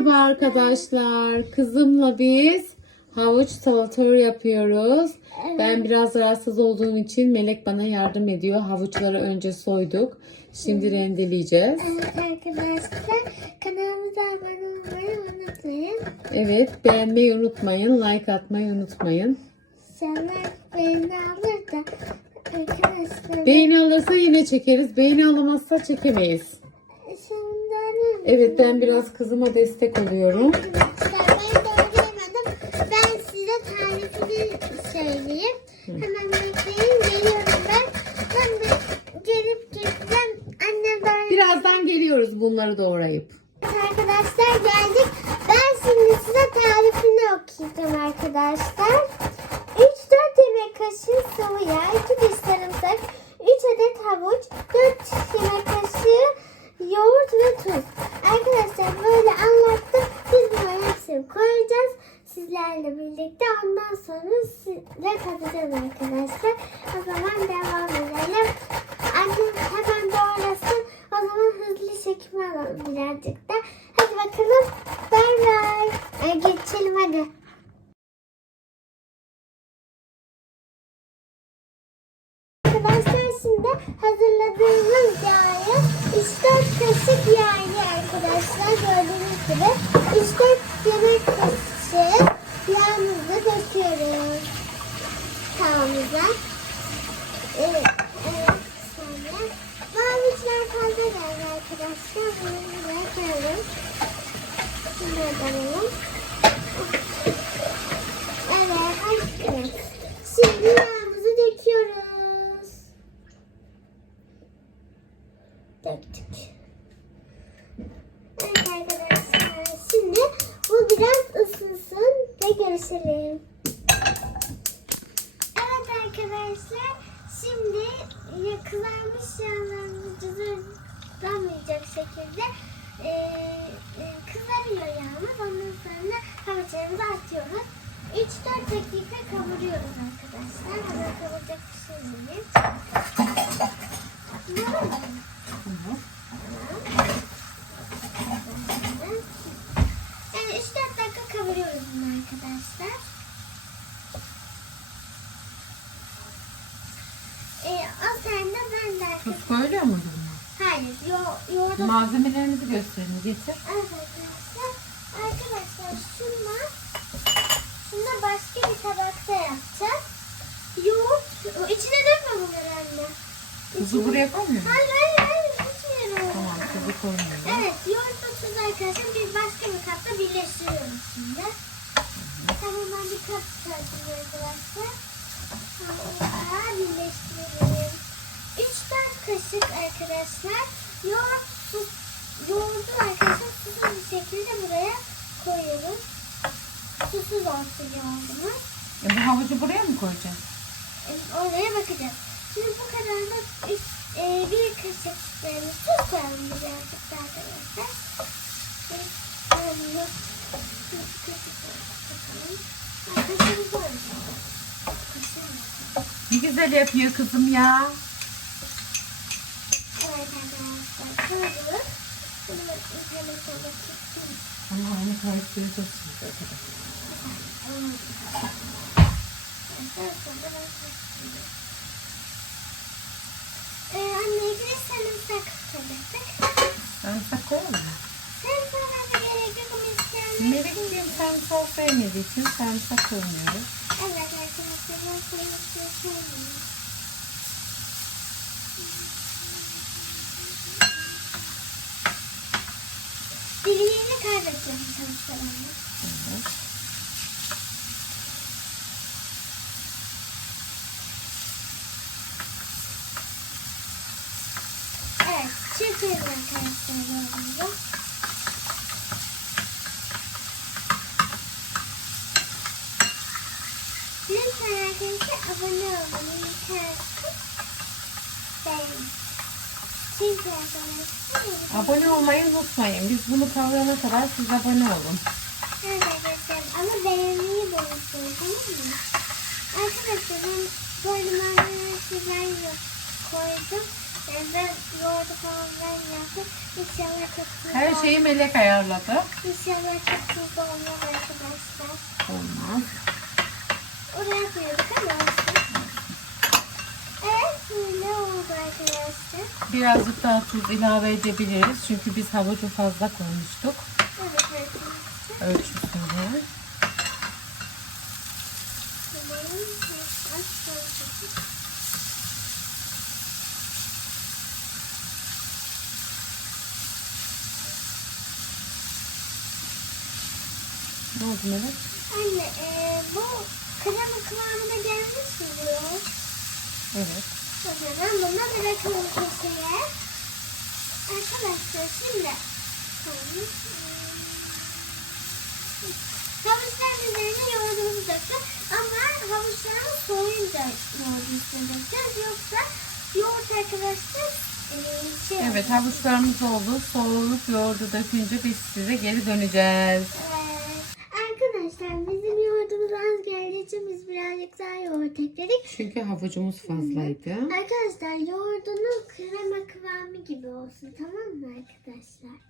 Merhaba arkadaşlar. Kızımla biz havuç salatör yapıyoruz. Ben biraz rahatsız olduğum için Melek bana yardım ediyor. Havuçları önce soyduk. Şimdi rendeleyeceğiz. Evet arkadaşlar kanalımıza abone olmayı unutmayın. Evet beğenmeyi unutmayın. Like atmayı unutmayın. Sonra beğeni alır da arkadaşlar. Beğeni alırsa yine çekeriz. Beğeni alamazsa çekemeyiz. Şunları Evet ben biraz kızıma destek oluyorum. Ben doğrayamadım. Ben size tarifini söyleyeyim. Hemen bekleyin geliyorum ben. Ben de gelip geleceğim. Annem doğrayacak. Birazdan geliyoruz bunları doğrayıp. Arkadaşlar geldik. Ben şimdi size tarifini okuyacağım arkadaşlar. 3-4 yemek kaşığı sıvı yağ, 2 diş sarımsak, 3 adet havuç, 4 yemek kaşığı yoğurt ve tuz. Arkadaşlar böyle anlattım. Biz bunların hepsini koyacağız. Sizlerle birlikte ondan sonra sizle tadacağız arkadaşlar. O zaman devam edelim. Annem hemen doğrasın. O zaman hızlı çekim alalım birazcık da. Hadi bakalım. Bay bay. Ay, Geçelim hadi. Arkadaşlar şimdi hazırladığımız yağı 3-4 kaşık yağı arkadaşlar gördüğünüz gibi 3-4 yemek kaşığı yağımızı döküyoruz tavamıza. Evet, evet sonra maviçler fazla geldi arkadaşlar. Bunu buraya koyalım. Şunları alalım. Evet, evet. Şimdi yağımızı döküyoruz. Döktük. Evet arkadaşlar. Şimdi bu biraz ısınsın ve görüşelim. Evet arkadaşlar. Şimdi ya- kızarmış yağlarımızı cızırdamayacak şekilde e, e, kızarıyor yağımız. Ondan sonra havuçlarımızı atıyoruz. 3-4 dakika kavuruyoruz arkadaşlar. Hemen kavuracak bir şey değil. Evet 3-4 dakika kavuruyoruz bunu arkadaşlar. Ee, o sende ben de arkadaşlar. Tuz koyuyor muydu buna? Hayır, yo, yoğurt. Malzemelerinizi gösterin. Getir. Evet arkadaşlar. Arkadaşlar şunla, şunla başka bir tabakta yapacağız. Yoğurt, içine dökme bunları anne. Tuzu buraya koymuyor musun? Hayır hayır hayır, içmiyorum. Tamam tuzu koymuyorum. Evet, yoğurtla tuz arkadaşlar biz başka bir kapta birleştiriyoruz şimdi. Tamam ben bir kap çıkartayım arkadaşlar. Sonra birleştirelim. 3-4 kaşık arkadaşlar yoğurt yoğurdu arkadaşlar susuz bir şekilde buraya koyuyoruz. Susuz olsun yoğurdumuz. E, bu havucu buraya mı koyacağız? Evet, oraya bakacağız. Şimdi bu kadar da üç, e, bir kaşık e, tuz koyalım birazcık daha arkadaşlar. Bir kaşık bakalım. Ne güzel yapıyor kızım ya. Evet arkadaşlar şöyle. Ama onu karıştıracağız şimdi arkadaşlar. Ee, anne bir sarımsak koyacaktık. Sarımsak koyalım mı? Sarımsak da gerek yok ama isteyenler Melekciğim sarımsak sevmediği için sarımsak koymuyoruz. Evet arkadaşlar ben sarımsak sevmiyorum. Diliğini kaybedeceğim sarımsaklarını. Evet. Evet, çekiyoruz arkadaşlar. Lütfen arkadaşlar abone olun. Yeter. Beğenin. Abone olmayı unutmayın. Biz bunu kavurana kadar siz abone olun. Arkadaşlar ama beğenmeyi unutmayın tamam mı? Arkadaşlar ben malzemeleri ben yok koydum. Yani ben yoğurdu falan yaptım. İnşallah çok tuzlu Her şeyi Melek ayarladı. İnşallah çok tuzlu olmaz arkadaşlar. Olmaz. Oraya koyduk ama olsun. Evet böyle oldu arkadaşlar. Birazcık daha tuz ilave edebiliriz. Çünkü biz havucu fazla koymuştuk. Evet arkadaşlar. Ölçüsünde. Ne oldu Melek? Anne e, bu krema kıvamına gelmiş mi? Evet. O zaman bırakalım köşeye. Arkadaşlar şimdi havuçların üzerine yoğurdumuzu döktük. Ama havuçların soğuyunca yoğurdu üstüne dökeceğiz. Yoksa yoğurt arkadaşlar e, şey Evet havuçlarımız oldu. Soğuk yoğurdu dökünce biz size geri döneceğiz. Evet. Arkadaşlar bizim geldiği için biz birazcık daha yoğurt ekledik. Çünkü havucumuz fazlaydı. Arkadaşlar yoğurdunuz krema kıvamı gibi olsun tamam mı arkadaşlar?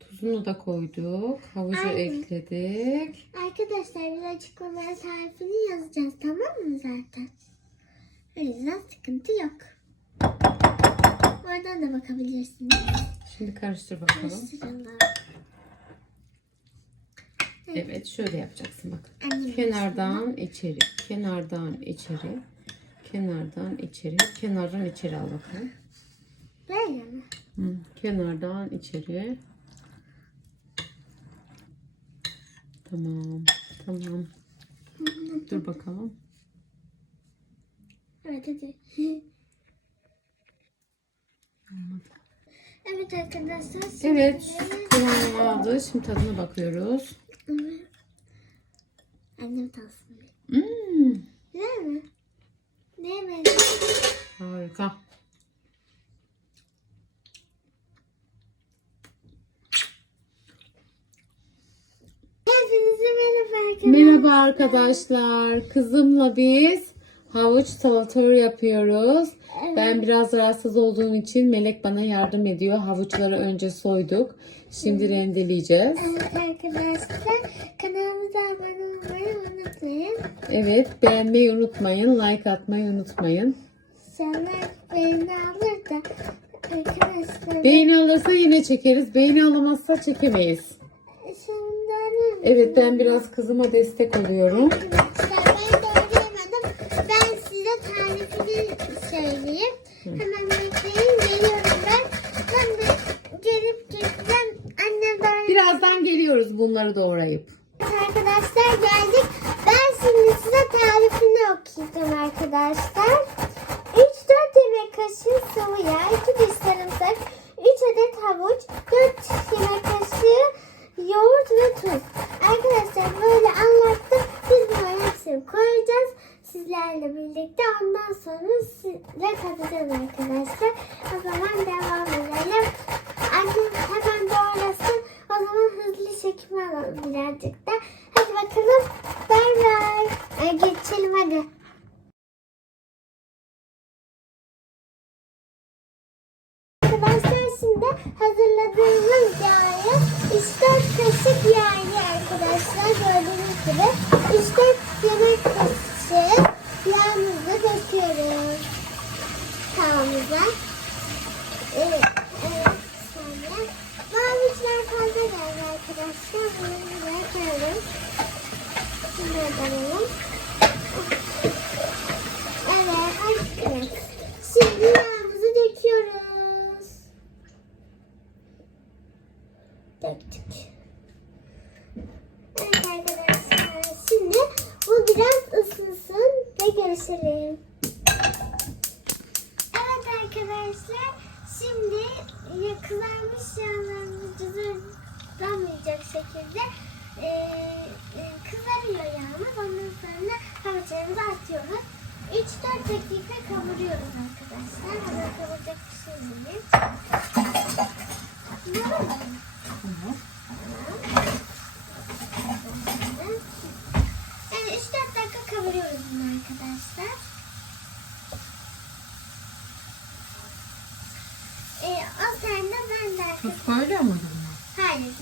Tuzunu da koyduk. Havucu Aynen. Arkadaşlar ekledik. biz açıklamaya tarifini yazacağız tamam mı zaten? O yüzden sıkıntı yok. Oradan da bakabilirsiniz. Şimdi karıştır bakalım. Karıştıralım. Evet şöyle yapacaksın bak. Kenardan içeri, kenardan içeri, kenardan içeri, kenardan içeri al bakalım. Böyle mi? Hı, kenardan içeri. Tamam, tamam. Dur bakalım. Evet hadi. Evet arkadaşlar. şimdi- Evet, kıvamı aldı. Şimdi tadına bakıyoruz. Annem tatsın. Hmm, Güzel mi? Neye benziyor? harika. Hepinize merhaba arkadaşlar. Merhaba arkadaşlar. Kızımla biz havuç salataları yapıyoruz. Ben biraz rahatsız olduğum için Melek bana yardım ediyor. Havuçları önce soyduk. Şimdi rendeleyeceğiz. Evet arkadaşlar kanalımıza abone olmayı unutmayın. Evet, beğenmeyi unutmayın, like atmayı unutmayın. Sonra beğeni alır da arkadaşlar. Beğeni alırsa yine çekeriz. Beğeni alamazsa çekemeyiz. Şimdi alır Evet, ben biraz kızıma destek oluyorum. Arkadaşlar Hemen bekleyin geliyorum ben. Ben de gelip geleceğim. Annem doğrayacak. Birazdan geliyoruz bunları doğrayıp. Arkadaşlar geldik. Ben şimdi size tarifini okuyacağım arkadaşlar. 3-4 yemek kaşığı sıvı yağ, 2 diş sarımsak, 3 adet havuç, 4 yemek kaşığı yoğurt ve tuz. Arkadaşlar böyle anlattım. Biz bunların hepsini koyacağız. Sizlerle birlikte ondan sonra sizle tadacağız arkadaşlar. O zaman devam edelim. Annem hemen doğrasın. O zaman hızlı çekim alalım birazcık da. Hadi bakalım. Bay bay. Ay, Geçelim hadi. Şimdi hazırladığımız yağı 3-4 kaşık yağı arkadaşlar gördüğünüz gibi 3-4 yemek kaşığı yağımızı döküyoruz tavamıza. Evet, evet. Sonra maviçler fazla geldi arkadaşlar. Bunu buraya koyalım. Şunları alalım. Evet, evet. Şimdi yağımızı döküyoruz. Döktük. Evet arkadaşlar. Şimdi bu biraz ısınsın ve görüşelim. Evet arkadaşlar. Şimdi ya- kızarmış yağlarımız cızırdamayacak şekilde e, e, kızarıyor yağımız. Ondan sonra havuçlarımızı atıyoruz. 3-4 dakika kavuruyoruz arkadaşlar. Hemen kavuracak bir şey değil. Bunlar mı? Evet 3-4 dakika kavuruyoruz bunu arkadaşlar.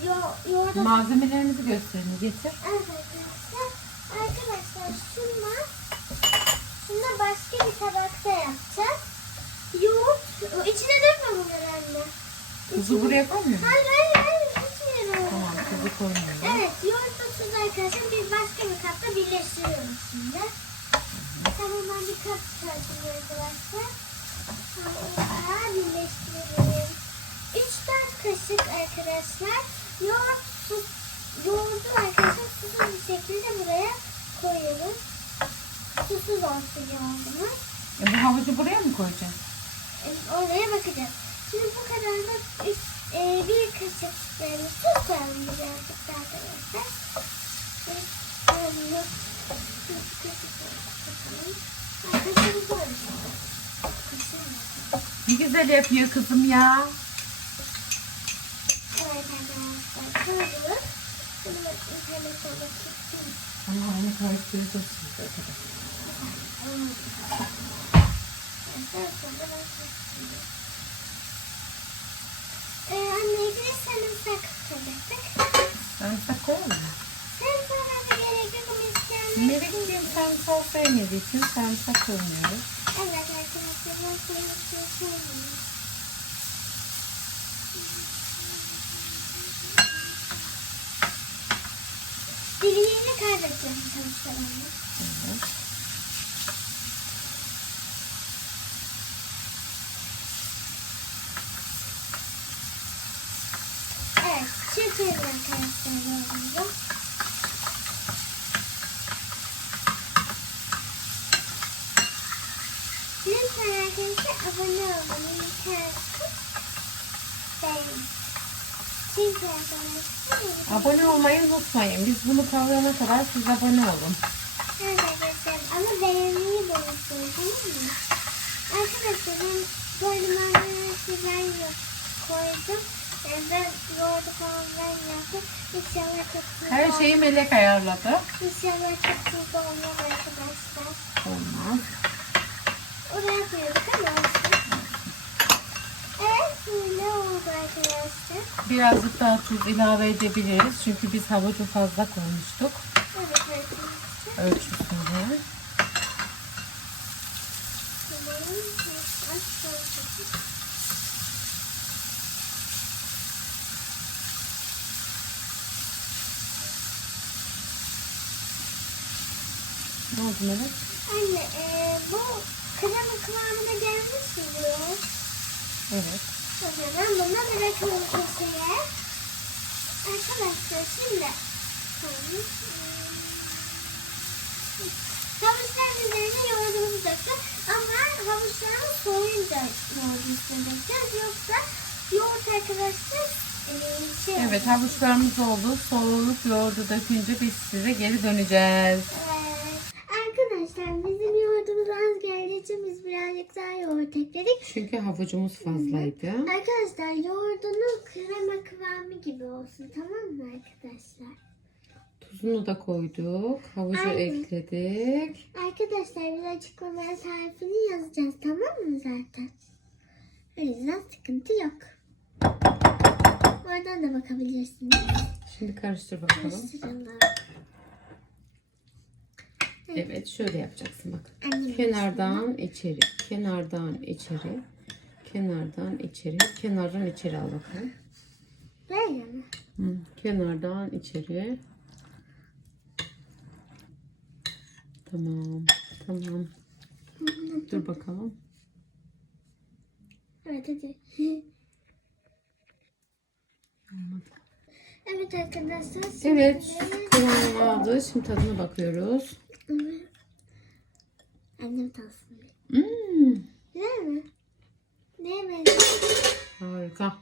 Yo yoğurdu Malzemelerimizi gösterin. Getir. Evet arkadaşlar. Arkadaşlar şunla şunla başka bir tabakta yapacağız. Yoğurt içine dökme bunları anne. Tuzu buraya koymuyor musun? Hayır hayır hayır. Içmiyorum. Tamam tuzu koymuyorum. Evet yoğurtla tuz arkadaşlar biz başka bir kapta birleştiriyoruz şimdi. Tamam ben bir kap çıkartayım arkadaşlar. Sonra birleştirelim. 3-4 kaşık arkadaşlar yoğurt su, yoğurdu arkadaşlar susuz bir şekilde buraya koyuyoruz. Susuz olsun yoğurdumuz. E, bu havucu buraya mı koyacağız? E, Oraya bakacağız. Şimdi bu kadar da üç, e, bir kaşık yani su koyalım birazcık daha arkadaşlar. Bir kaşık? Ne güzel yapıyor kızım ya. Evet arkadaşlar koyduk. Bunu şöyle tuttum. Ama karıştıracağız şimdi arkadaşlar. Ee, anne bir sarımsak koyacaktık. Sarımsak koyalım mı? Bir gerek yok ama isteyenler Melekciğim sarımsak sevmediği için sarımsak koymuyoruz. Evet arkadaşlar ben sarımsak koymuyorum. Diliğini kaybedeceğim sarımsaklarını. Evet. Evet, çekiyoruz arkadaşlar yoğurdumuzu. Lütfen arkadaşlar abone olun. Lütfen beğenin. Çünkü arkadaşlar Abone olmayı unutmayın. Biz bunu kavrana kadar siz abone olun. Evet arkadaşlar ama beğenmeyi de unutmayın tamam mı? Arkadaşlar ben malzemeleri şeyler yok koydum. Yani ben yoğurdu falan yaptım. İnşallah çok tuzlu Her şeyi Melek ayarladı. İnşallah çok tuzlu olmaz arkadaşlar. Olmaz. Oraya koyduk ama olsun. Evet böyle oldu arkadaşlar. Birazcık daha tuz ilave edebiliriz. Çünkü biz havucu fazla koymuştuk. Evet arkadaşlar. Ölçüsünde. Ne oldu Melek? Anne e, bu krema kıvamına gelmiş mi? Evet. O zaman buna bırakalım köşeye. Arkadaşlar şimdi. Havuçların üzerine yoğurdumuzu döktük. Ama havuçlarımız soğuyunca yoğurdumuzu dökeceğiz. Yoksa yoğurt arkadaşlar e, şey Evet havuçlarımız oldu. Soğuk yoğurdu dökünce biz size geri döneceğiz. Evet. Arkadaşlar bizim yoğurdumuz az biz birazcık daha yoğurt ekledik. Çünkü havucumuz fazlaydı. Arkadaşlar yoğurdunun krema kıvamı gibi olsun tamam mı arkadaşlar? Tuzunu da koyduk. Havucu Aynen. Arkadaşlar ekledik. biz açıklamaya tarifini yazacağız tamam mı zaten? O yüzden sıkıntı yok. Oradan da bakabilirsiniz. Şimdi karıştır bakalım. Karıştıralım. Evet şöyle yapacaksın bak. Kenardan içeri, kenardan içeri, kenardan içeri, kenardan içeri al bakalım. Böyle mi? Hı, kenardan içeri. Tamam, tamam. Dur bakalım. Evet hadi. evet arkadaşlar. Evet, kıvamını aldı. Şimdi tadına bakıyoruz. Evet. Annem tatsın. Hmm, Güzel mi? Neye benziyor? harika.